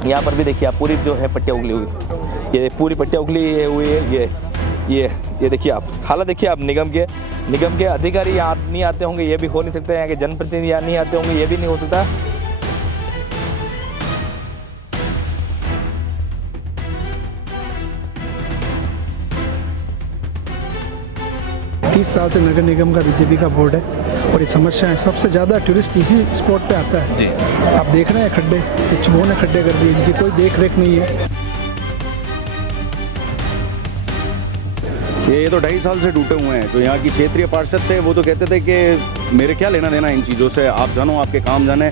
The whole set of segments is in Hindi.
यहाँ पर भी देखिए आप पूरी जो है पट्टियाँ उगली हुई, ये पूरी पट्टियाँ उगली हुई है। ये देखिए आप हालत देखिए आप। निगम के अधिकारी यहाँ नहीं आते होंगे, ये भी हो नहीं सकता। यहाँ के जनप्रतिनिधि यहाँ नहीं आते होंगे, ये भी नहीं हो सकता। 30 साल से नगर निगम का बीजेपी का बोर्ड है और ये समस्या है। सबसे ज़्यादा टूरिस्ट इसी स्पॉट पे आता है जी। आप देख रहे हैं खड्डे, ये चूहों ने खड्डे कर दिए, इनकी कोई देख रेख नहीं है। ये तो 2.5 साल से टूटे हुए हैं। जो यहाँ की क्षेत्रीय पार्षद थे वो तो कहते थे कि मेरे क्या लेना देना इन चीज़ों से, आप जानो आपके काम जाने।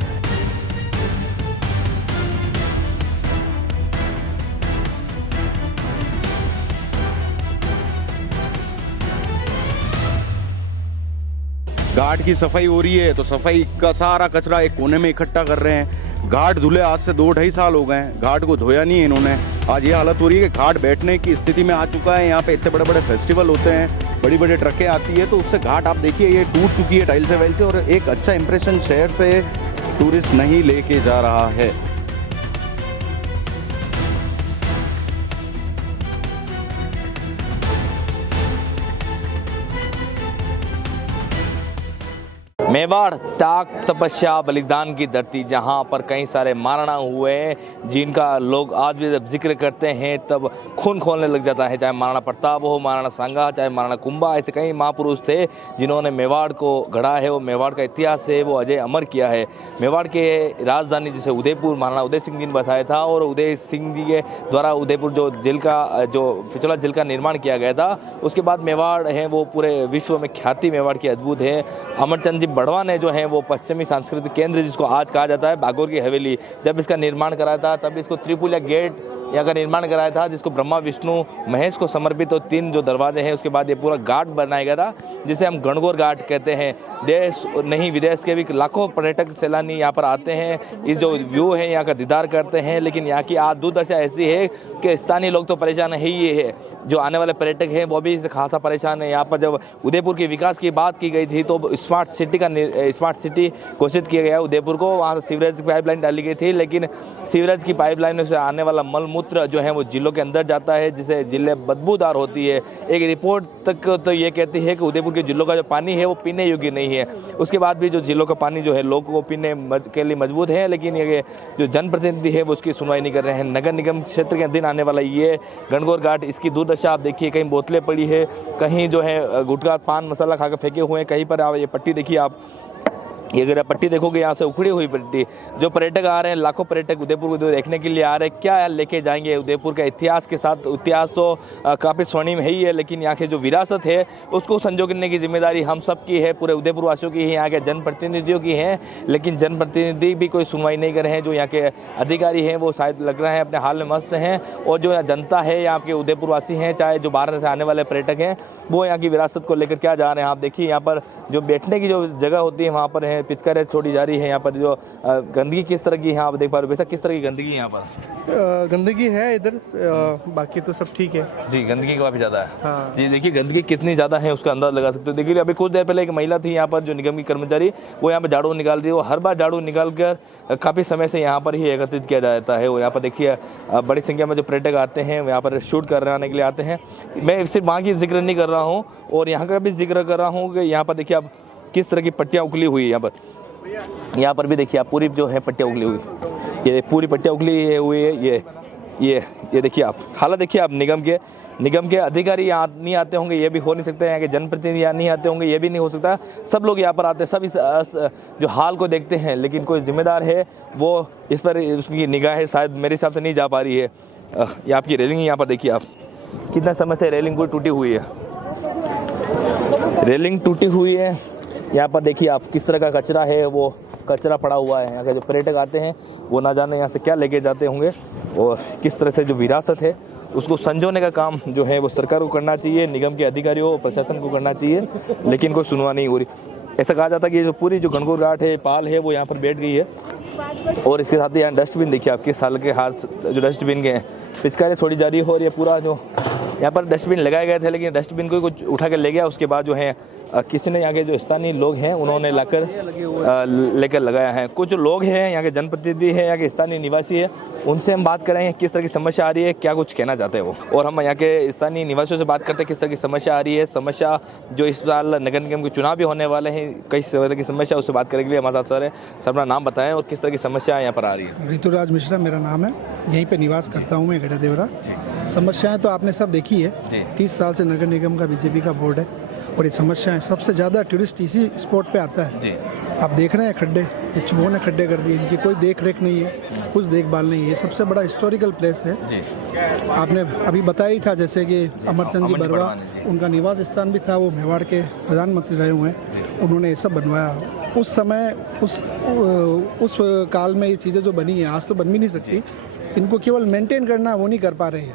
घाट की सफाई हो रही है तो सफाई का सारा कचरा एक कोने में इकट्ठा कर रहे हैं। घाट धुले आज से 2-2.5 साल हो गए हैं, घाट को धोया नहीं है इन्होंने। आज ये हालत हो रही है कि घाट बैठने की स्थिति में आ चुका है। यहाँ पे इतने बड़े बड़े फेस्टिवल होते हैं, बड़ी बड़ी ट्रकें आती है तो उससे घाट आप देखिए ये टूट चुकी है टाइल से वाइल से, और एक अच्छा इंप्रेशन शहर से टूरिस्ट नहीं लेके जा रहा है। मेवाड़ त्याग तपस्या बलिदान की धरती, जहाँ पर कई सारे मारणा हुए जिनका लोग आज भी जब जिक्र करते हैं तब खून खोलने लग जाता है। चाहे महाराणा प्रताप हो, महाराणा सांगा, चाहे महाराणा कुंभा, ऐसे कई महापुरुष थे जिन्होंने मेवाड़ को गढ़ा है। वो मेवाड़ का इतिहास है वो अजय अमर किया है। मेवाड़ के राजधानी जिसे उदयपुर महाराणा उदय सिंह जी ने बसाया था, और उदय सिंह जी के द्वारा उदयपुर जो जेल का जो पिछला जेल का निर्माण किया गया था, उसके बाद मेवाड़ है वो पूरे विश्व में ख्याति मेवाड़ की अद्भुत है। अमरचंद जी बढ़वा ने जो है वो पश्चिमी सांस्कृतिक केंद्र जिसको आज कहा जाता है बागोर की हवेली, जब इसका निर्माण कराया था तब इसको त्रिपुलिया गेट यहाँ का निर्माण कराया था, जिसको ब्रह्मा विष्णु महेश को समर्पित तो 3 जो दरवाजे हैं उसके बाद ये पूरा घाट बनाया गया था जिसे हम गणगौर घाट कहते हैं। देश नहीं विदेश के भी लाखों पर्यटक सैलानी यहाँ पर आते हैं, इस जो व्यू है यहाँ का दीदार करते हैं। लेकिन यहाँ की आज दुर्दशा ऐसी है कि स्थानीय लोग तो परेशान ही है, जो आने वाले पर्यटक हैं वो भी इससे खासा परेशान है। यहाँ पर जब उदयपुर के विकास की बात की गई थी तो स्मार्ट सिटी घोषित किया गया उदयपुर को, वहाँ सीवरेज की पाइपलाइन डाली गई थी, लेकिन सीवरेज की पाइपलाइन से आने वाला मलमूत्र जो है वो जिलों के अंदर जाता है, जिससे जिले बदबूदार होती है। एक रिपोर्ट तक तो ये कहती है कि उदयपुर के जिलों का जो पानी है वो पीने योग्य नहीं है। उसके बाद भी जो जिलों का पानी जो है लोगों को पीने के लिए मजबूत है, लेकिन ये जो जनप्रतिनिधि है वो उसकी सुनवाई नहीं कर रहे हैं। नगर निगम क्षेत्र के अधीन आने वाला ये गणगौर घाट, इसकी दुर्दशा आप देखिए, कहीं बोतलें पड़ी है, कहीं जो है गुटखा पान मसाला खा कर फेंके हुए हैं, कहीं पर आप ये पट्टी देखिए आप, ये अगर आप पट्टी देखोगे यहाँ से उखड़ी हुई पट्टी। जो पर्यटक आ रहे हैं, लाखों पर्यटक उदयपुर को देखने के लिए आ रहे हैं, क्या लेके जाएंगे उदयपुर का इतिहास के साथ? इतिहास तो काफ़ी स्वर्णिम है ही है, लेकिन यहाँ की जो विरासत है उसको संजोने की जिम्मेदारी हम सब की है, पूरे उदयपुर वासियों की है, यहाँ के जनप्रतिनिधियों की है। लेकिन जनप्रतिनिधि भी कोई सुनवाई नहीं कर रहे हैं। जो यहाँ के अधिकारी हैं वो शायद लग रहे हैं अपने हाल में मस्त हैं, और जो जनता है यहाँ के उदयपुर वासी हैं, चाहे जो बाहर से आने वाले पर्यटक हैं, वो यहाँ की विरासत को लेकर क्या जा रहे हैं। आप देखिए यहाँ पर जो बैठने की जो जगह होती है वहाँ पर है पिचकारें छोड़ी जा रही है। यहाँ पर जो गंदगी किस तरह की यहाँ आप देख पा रहे हो, वैसा किस तरह की गंदगी यहाँ पर? गंदगी है इधर, बाकी तो सब ठीक है जी। गंदगी काफ़ी ज़्यादा है। हाँ। जी देखिए गंदगी कितनी ज़्यादा है उसका अंदाज़ लगा सकते हो। देखिए अभी कुछ देर पहले एक महिला थी यहाँ पर जो निगम की कर्मचारी, वो यहाँ पर झाड़ू निकाल रही है। वो हर बार झाड़ू निकाल कर काफ़ी समय से यहाँ पर ही एकत्रित किया जाता है। वो यहाँ पर देखिए बड़ी संख्या में जो पर्यटक आते हैं यहाँ पर शूट करने के लिए आते हैं। मैं सिर्फ वहाँ की जिक्र नहीं कर रहा हूँ और यहाँ का भी जिक्र कर रहा हूँ कि यहाँ पर देखिए आप किस तरह की पट्टियाँ उगली हुई है। यहाँ पर भी देखिए आप पूरी जो है पट्टियाँ उगली हुई, ये पूरी पट्टियाँ उगली हुई है। ये देखिए आप हालत देखिए आप। निगम के अधिकारी यहाँ नहीं आते होंगे, ये भी हो नहीं सकता। यहाँ के जनप्रतिनिधि यहाँ नहीं आते होंगे, ये भी नहीं हो सकता। सब लोग यहाँ पर आते हैं, सब इस जो हाल को देखते हैं, लेकिन कोई जिम्मेदार है वो इस पर उसकी निगाहें शायद मेरे हिसाब से नहीं जा पा रही है। ये आपकी रेलिंग यहाँ पर देखिए आप, कितना समय से रेलिंग को टूटी हुई है, रेलिंग टूटी हुई है। यहाँ पर देखिए आप किस तरह का कचरा है, वो कचरा पड़ा हुआ है। यहाँ के जो पर्यटक आते हैं वो ना जाने यहाँ से क्या लेके जाते होंगे, और किस तरह से जो विरासत है उसको संजोने का काम जो है वो सरकार को करना चाहिए, निगम के अधिकारियों प्रशासन को करना चाहिए, लेकिन कोई सुनवाई नहीं हो रही। ऐसा कहा जाता है कि जो पूरी जो गणगौर घाट है, पाल है, वो यहाँ पर बैठ गई है। और इसके साथ ही यहाँ डस्टबिन देखिए आप, किस साल के हाथ जो डस्टबिन के हैं, पिचकारें छोड़ी जा रही है। और ये पूरा जो यहाँ पर डस्टबिन लगाए गए थे, लेकिन डस्टबिन को कुछ उठा के ले गया, उसके बाद जो है किसी ने यहाँ के जो स्थानीय लोग हैं उन्होंने लेकर लगाया है। कुछ लोग हैं यहाँ के जनप्रतिनिधि हैं, यहाँ के स्थानीय निवासी है, उनसे हम बात करेंगे किस तरह की समस्या आ रही है, क्या कुछ कहना चाहते हैं वो। और हम यहाँ के स्थानीय निवासियों से बात करते हैं किस तरह की समस्या आ रही है, समस्या जो इस साल नगर निगम के चुनाव भी होने वाले हैं, कई तरह की समस्या, उससे बात करने के लिए हमारे साथ सर है। सर अपना नाम बताएं और किस तरह की समस्या यहाँ पर आ रही है। ऋतुराज मिश्रा मेरा नाम है, यहीं पे निवास करता हूँ मैं गढ़ा देवरा। समस्याएं तो आपने सब देखी है, 30 साल से नगर निगम का बीजेपी का बोर्ड है और ये समस्याएं सबसे ज़्यादा टूरिस्ट इसी स्पॉट पे आता है। आप देख रहे हैं खड्डे, ये चूहों ने खड्डे कर दिए, इनकी कोई देख रेख नहीं है, कुछ देखभाल नहीं है। ये सबसे बड़ा हिस्टोरिकल प्लेस है। आपने अभी बताया ही था जैसे कि अमरचंद जी बरवा, उनका निवास स्थान भी था, वो मेवाड़ के प्रधानमंत्री रहे हुए हैं, उन्होंने ये सब बनवाया। उस समय उस काल में ये चीज़ें जो बनी हैं आज तो बन भी नहीं सकती। इनको केवल मेंटेन करना वो नहीं कर पा रहे हैं,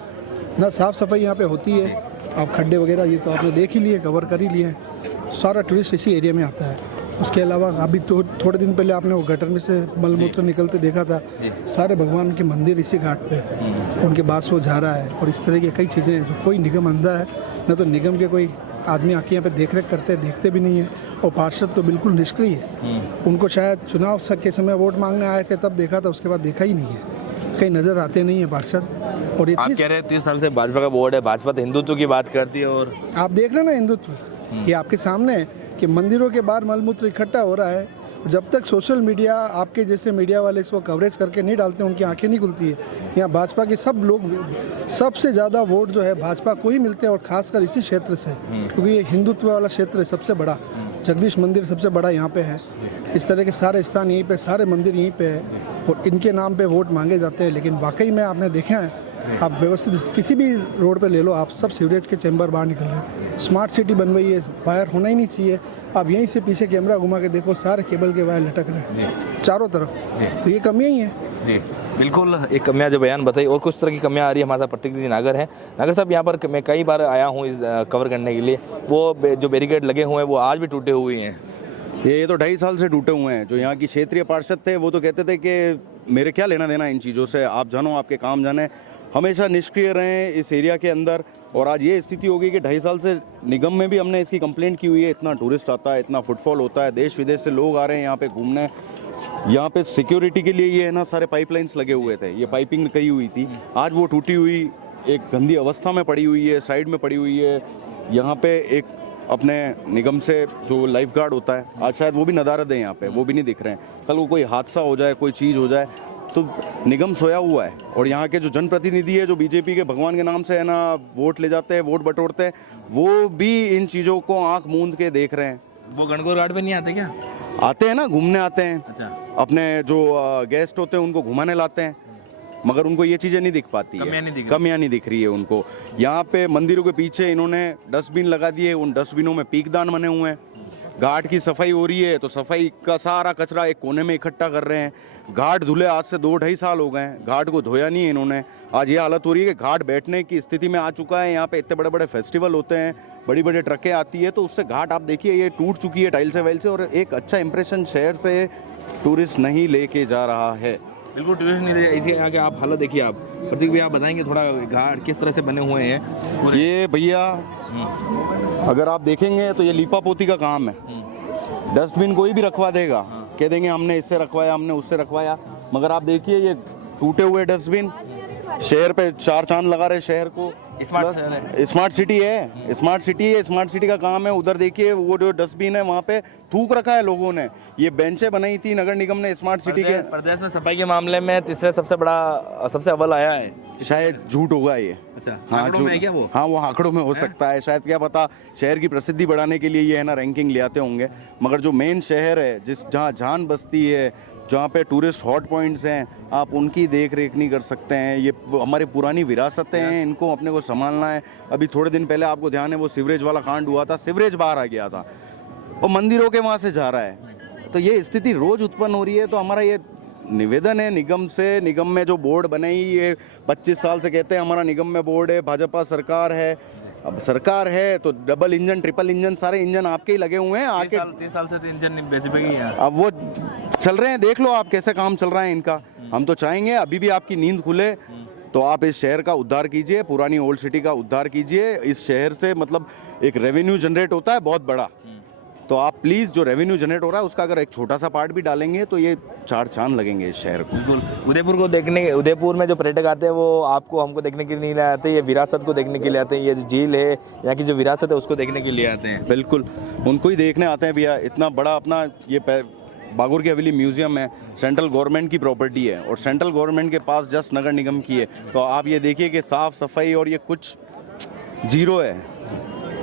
ना साफ़ सफाई यहाँ पे होती है। आप खड्डे वगैरह ये तो आपने देख ही लिए, कवर कर ही लिए हैं। सारा टूरिस्ट इसी एरिया में आता है। उसके अलावा अभी तो थोड़े दिन पहले आपने वो गटर में से मलमूत्र निकलते देखा था। सारे भगवान के मंदिर इसी घाट पे, उनके पास वो जा रहा है। और इस तरह की कई चीज़ें हैं जो कोई निगम अंधा है, न तो निगम के कोई आदमी आके यहाँ पे देख रेख करते हैं, देखते भी नहीं है। और पार्षद तो बिल्कुल निष्क्रिय है। उनको शायद चुनाव के समय वोट मांगने आए थे तब देखा था, उसके बाद देखा ही नहीं है, कहीं नज़र आते नहीं है पार्षद। और ये आप कह रहे हैं 30 साल से भाजपा का बोर्ड है, भाजपा तो हिंदुत्व की बात करती है और आप देख रहे हैं ना हिंदुत्व, ये आपके सामने है कि मंदिरों के बाहर मलमूत्र इकट्ठा हो रहा है। जब तक सोशल मीडिया आपके जैसे मीडिया वाले इसको कवरेज करके नहीं डालते, उनकी आंखें नहीं खुलती है। यहाँ भाजपा के सब लोग, सबसे ज़्यादा वोट जो है भाजपा को ही मिलते हैं और ख़ासकर इसी क्षेत्र से, क्योंकि ये हिंदुत्व वाला क्षेत्र है सबसे बड़ा। जगदीश मंदिर सबसे बड़ा यहाँ पे है। इस तरह के सारे स्थान यहीं पे, सारे मंदिर यहीं पे है और इनके नाम पे वोट मांगे जाते हैं। लेकिन वाकई में आपने देखा है, आप व्यवस्थित किसी भी रोड पे ले लो, आप सब सीवरेज के चैम्बर बाहर निकल रहे हैं। स्मार्ट सिटी बन रही है, वायर होना ही नहीं चाहिए। आप यहीं से पीछे कैमरा घुमा के देखो, सारे केबल के वायर लटक रहे हैं चारों तरफ। तो ये कमियाँ ही हैं। जी बिल्कुल, एक कमियाँ जो बयान बताई और कुछ तरह की कमियाँ आ रही है। हमारे साथ प्रतिनिधि नागर है। नागर साहब, यहाँ पर मैं कई बार आया हूँ कवर करने के लिए, वो जो बैरिकेड लगे हुए हैं वो आज भी टूटे हुए हैं। ये तो 2.5 साल से टूटे हुए हैं। जो यहाँ की क्षेत्रीय पार्षद थे वो तो कहते थे कि मेरे क्या लेना देना इन चीज़ों से, आप जानो, आपके काम जाने, हमेशा निष्क्रिय रहे इस एरिया के अंदर। और आज ये स्थिति हो गई कि 2.5 साल से निगम में भी हमने इसकी कंप्लेंट की हुई है। इतना टूरिस्ट आता है, इतना फुटफॉल होता है, देश विदेश से लोग आ रहे हैं यहाँ पे घूमने। यहाँ पे सिक्योरिटी के लिए ये है ना, सारे पाइपलाइंस लगे हुए थे, ये पाइपिंग कही हुई थी, आज वो टूटी हुई एक गंदी अवस्था में पड़ी हुई है, साइड में पड़ी हुई है। यहाँ पे एक अपने निगम से जो लाइफ गार्ड होता है, आज शायद वो भी नदारद है यहाँ पे, वो भी नहीं दिख रहे हैं। कल को कोई हादसा हो जाए, कोई चीज़ हो जाए तो निगम सोया हुआ है। और यहाँ के जो जनप्रतिनिधि है, जो बीजेपी के भगवान के नाम से है ना वोट ले जाते हैं, वोट बटोरते हैं, वो भी इन चीज़ों को आंख मूंद के देख रहे हैं। वो गणगौर घाट पे नहीं आते क्या? आते हैं ना, घूमने आते हैं। अच्छा। अपने जो गेस्ट होते हैं उनको घुमाने लाते हैं, मगर उनको ये चीज़ें नहीं दिख पाती है, कमियाँ नहीं दिख रही है उनको। यहाँ पे मंदिरों के पीछे इन्होंने डस्टबिन लगा दिए, उन डस्टबिनों में पीकदान बने हुए हैं। घाट की सफाई हो रही है तो सफाई का सारा कचरा एक कोने में इकट्ठा कर रहे हैं। घाट धुले आज से 2-2.5 साल हो गए हैं, घाट को धोया नहीं है इन्होंने। आज ये हालत हो रही है कि घाट बैठने की स्थिति में आ चुका है। यहाँ पे इतने बड़े बड़े फेस्टिवल होते हैं, बड़ी बड़ी ट्रकें आती है, तो उससे घाट आप देखिए ये टूट चुकी है टाइल से वाइल से, और एक अच्छा इंप्रेशन शहर से टूरिस्ट नहीं लेके जा रहा है। बिल्कुल टूरिस्ट नहीं, इसके आगे आप हालत देखिए। आप प्रतीक भैया बताएंगे थोड़ा घाट किस तरह से बने हुए हैं। और ये भैया अगर आप देखेंगे तो ये लीपा पोती का काम है। डस्टबिन कोई भी रखवा देगा, कह देंगे हमने इससे रखवाया, हमने उससे रखवाया, मगर आप देखिए ये टूटे हुए डस्टबिन शहर पे 4 चांद लगा रहे शहर को। स्मार्ट सिटी है, स्मार्ट सिटी है, स्मार्ट सिटी का काम है। उधर देखिए वो जो डस्टबिन है वहाँ पे थूक रखा है लोगों ने। ये बेंचें बनाई थी नगर निगम ने स्मार्ट सिटी के। प्रदेश में सफाई के मामले में तीसरे सबसे अव्वल आया है। शायद झूठ होगा ये। अच्छा, हाँ आंकड़ों में है क्या वो? हाँ, वो आंकड़ों में हो सकता है, शायद क्या पता शहर की प्रसिद्धि बढ़ाने के लिए ये है ना रैंकिंग ले आते होंगे। मगर जो मेन शहर है, जहाँ जान बस्ती है, जहाँ पे टूरिस्ट हॉट पॉइंट्स हैं, आप उनकी देख रेख नहीं कर सकते हैं। ये हमारी पुरानी विरासतें हैं, इनको अपने को संभालना है। अभी थोड़े दिन पहले आपको ध्यान है वो सीवरेज वाला कांड हुआ था, सीवरेज बाहर आ गया था और मंदिरों के वहाँ से जा रहा है। तो ये स्थिति रोज उत्पन्न हो रही है। तो हमारा ये निवेदन है निगम से, निगम में जो बोर्ड बनाई, ये 25 साल से कहते हैं हमारा निगम में बोर्ड है, भाजपा सरकार है। अब सरकार है तो डबल इंजन, ट्रिपल इंजन, सारे इंजन आपके ही लगे हुए हैं। 30 साल से तो इंजन बीजेपी की है। अब वो चल रहे हैं, देख लो आप कैसे काम चल रहा है इनका। हम तो चाहेंगे अभी भी आपकी नींद खुले तो आप इस शहर का उद्धार कीजिए, पुरानी ओल्ड सिटी का उद्धार कीजिए। इस शहर से मतलब एक रेवेन्यू जनरेट होता है बहुत बड़ा। तो आप प्लीज़ जो रेवेन्यू जनरेट हो रहा है उसका अगर एक छोटा सा पार्ट भी डालेंगे तो ये 4 चांद लगेंगे इस शहर को। बिल्कुल। उदयपुर में जो पर्यटक आते हैं वो आपको हमको देखने के लिए नहीं आते, ये विरासत को देखने के लिए आते हैं, ये जो झील है यहाँ की जो विरासत है उसको देखने के लिए आते हैं। बिल्कुल, उनको ही देखने आते हैं भैया। इतना बड़ा अपना ये बागुर की हवेली म्यूजियम है, सेंट्रल गवर्नमेंट की प्रॉपर्टी है और सेंट्रल गवर्नमेंट के पास जस्ट नगर निगम की है। तो आप ये देखिए कि साफ़ सफाई और ये कुछ जीरो है।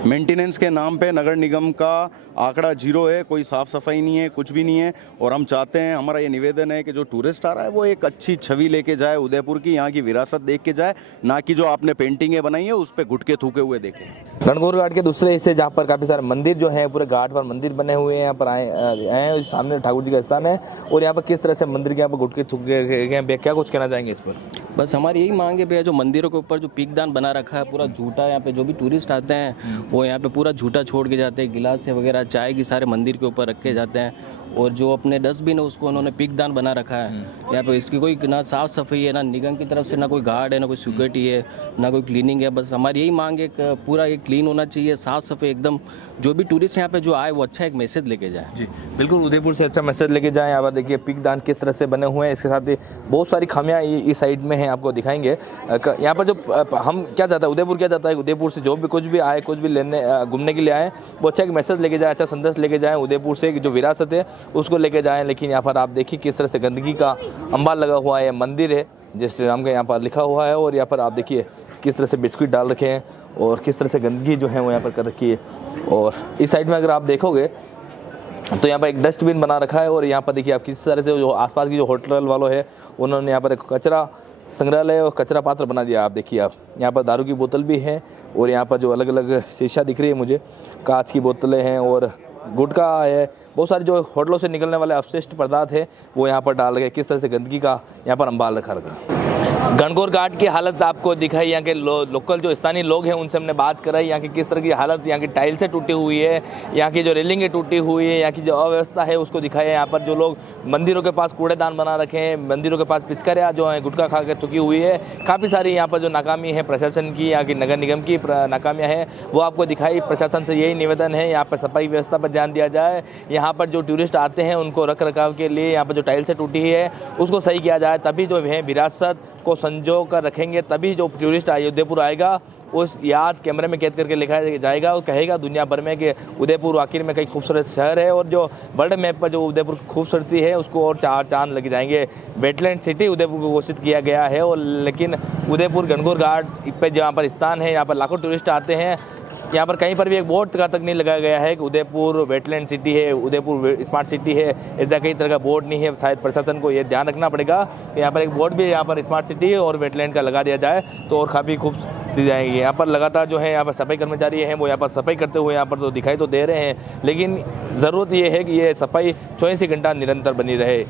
मेंटेनेंस के नाम पे नगर निगम का आंकड़ा जीरो है, कोई साफ़ सफाई नहीं है, कुछ भी नहीं है। और हम चाहते हैं, हमारा ये निवेदन है कि जो टूरिस्ट आ रहा है वो एक अच्छी छवि लेके जाए उदयपुर की, यहाँ की विरासत देख के जाए, ना कि जो आपने पेंटिंगें बनाई है उस पर गुटके थूके हुए देखें। गणगौर घाट के दूसरे हिस्से जहाँ पर काफ़ी सारे मंदिर जो हैं, पूरे घाट पर मंदिर बने हुए हैं, यहाँ पर आए हैं, सामने ठाकुर जी का स्थान है और यहाँ पर किस तरह से मंदिर के यहाँ पर गुटके थूके गए हैं, क्या कुछ कहना चाहेंगे इस पर? बस हमारी यही मांग है भैया, जो मंदिरों के ऊपर जो पीकदान बना रखा है पूरा झूठा, यहाँ पे जो भी टूरिस्ट आते हैं वो यहाँ पे पूरा झूठा छोड़ के जाते हैं, गिलास वगैरह चाय की सारे मंदिर के ऊपर रखे जाते हैं। और जो अपने डस्टबिन है उसको उन्होंने पीकदान बना रखा है। यहाँ पे इसकी कोई ना साफ़ सफाई है, ना निगम की तरफ से, ना कोई गार्ड है, ना कोई सिक्योरिटी है, ना कोई क्लीनिंग है। बस हमारी यही मांग है कि पूरा ये क्लीन होना चाहिए, साफ़ सफाई एकदम, जो भी टूरिस्ट यहाँ पे जो आए वो अच्छा एक मैसेज लेके जाए। जी बिल्कुल, उदयपुर से अच्छा मैसेज लेके जाएं। यहाँ पर देखिए पीकदान किस तरह से बने हुए हैं, इसके साथ ही बहुत सारी खामियां इस साइड में हैं, आपको दिखाएंगे। यहाँ पर जो हम क्या चाहता है, उदयपुर क्या चाहता है, उदयपुर से जो भी कुछ भी आए, कुछ भी लेने घूमने के लिए आए, वो अच्छा एक मैसेज लेके जाए, अच्छा संदेश लेके जाएँ, उदयपुर से जो विरासत है उसको लेके जाएँ। लेकिन यहाँ पर आप देखिए किस तरह से गंदगी का अंबार लगा हुआ है, मंदिर है जय श्री राम का यहाँ पर लिखा हुआ है और यहाँ पर आप देखिए किस तरह से बिस्किट डाल रखे हैं और किस तरह से गंदगी जो है वो यहाँ पर कर रखी है। और इस साइड में अगर आप देखोगे तो यहाँ पर एक डस्टबिन बना रखा है और यहाँ पर देखिए आप किस तरह से जो आसपास की जो होटल वालों है उन्होंने यहाँ पर एक कचरा संग्रहालय और कचरा पात्र बना दिया। आप देखिए, आप यहाँ पर दारू की बोतल भी है और यहाँ पर जो अलग अलग शीशा दिख रही है मुझे, कांच की बोतलें हैं और गुटखा है, बहुत सारे जो होटलों से निकलने वाले अपशिष्ट पदार्थ है वो यहाँ पर डाल गए। किस तरह से गंदगी का यहाँ पर अंबार रखा। गणगौर घाट की हालत आपको दिखाई, यहाँ के लोकल जो स्थानीय लोग हैं उनसे हमने बात कराई, यहाँ की किस तरह की हालत, यहाँ की टाइल्सें टूटी हुई है, यहाँ की जो रेलिंगें टूटी हुई है, यहाँ की जो अव्यवस्था है उसको दिखाया। यहाँ पर जो लोग मंदिरों के पास कूड़ेदान बना रखे हैं, मंदिरों के पास पिचकारियाँ जो हैं गुटखा खा कर चुकी हुई है, काफ़ी सारी यहाँ पर जो नाकामी है प्रशासन की, यहाँ की नगर निगम की नाकामियाँ हैं वो आपको दिखाई। प्रशासन से यही निवेदन है यहाँ पर सफाई व्यवस्था पर ध्यान दिया जाए, यहाँ पर जो टूरिस्ट आते हैं उनको रख रखाव के लिए यहाँ पर जो टाइल्सें टूटी है उसको सही किया जाए, तभी जो है विरासत को संजो कर रखेंगे, तभी जो टूरिस्ट उदयपुर आएगा उस याद कैमरे में कैद करके लिखा जाएगा और कहेगा दुनिया भर में कि उदयपुर आखिर में कई खूबसूरत शहर है और जो वर्ल्ड मैप पर जो उदयपुर की खूबसूरती है उसको और 4 चांद लग जाएंगे। वेटलैंड सिटी उदयपुर को घोषित किया गया है और लेकिन उदयपुर गणगौर घाट पे जहाँ पर स्थान है, यहाँ पर लाखों टूरिस्ट आते हैं, यहाँ पर कहीं पर भी एक बोर्ड का तक नहीं लगाया गया है कि उदयपुर वेटलैंड सिटी है, उदयपुर स्मार्ट सिटी है, ऐसा कई तरह का बोर्ड नहीं है। शायद प्रशासन को ये ध्यान रखना पड़ेगा कि यहाँ पर एक बोर्ड भी यहाँ पर स्मार्ट सिटी और वेटलैंड का लगा दिया जाए तो और काफ़ी खूब दी जाएंगी। यहाँ पर लगातार जो है यहाँ पर सफाई कर्मचारी हैं वो यहाँ पर सफाई करते हुए यहाँ पर तो दिखाई तो दे रहे हैं, लेकिन ज़रूरत ये है कि ये सफाई 24 घंटा निरंतर बनी रहे।